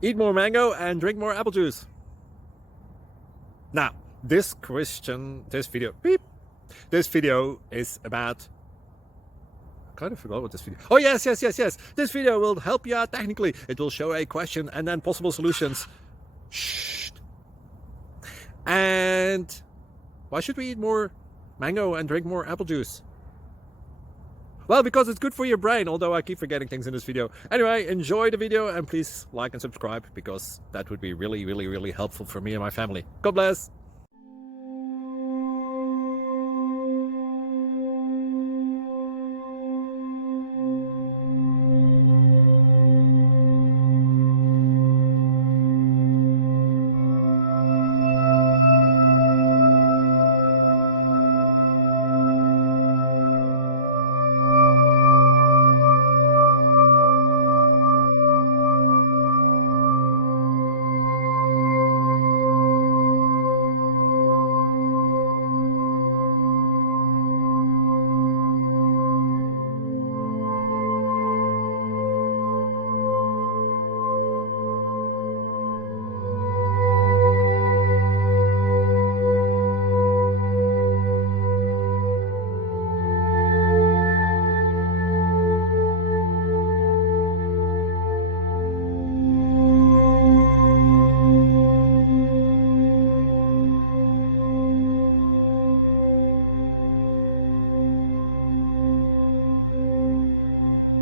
Eat more mango and drink more apple juice. Now, this video is about, I kind of forgot what this video. Oh, yes. This video will help you out technically. It will show a question and then possible solutions. Shh. And why should we eat more mango and drink more apple juice? Well, because it's good for your brain, although I keep forgetting things in this video. Anyway, enjoy the video and please like and subscribe, because that would be really helpful for me and my family. God bless!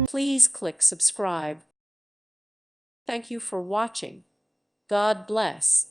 Please click subscribe. Thank you for watching. God bless.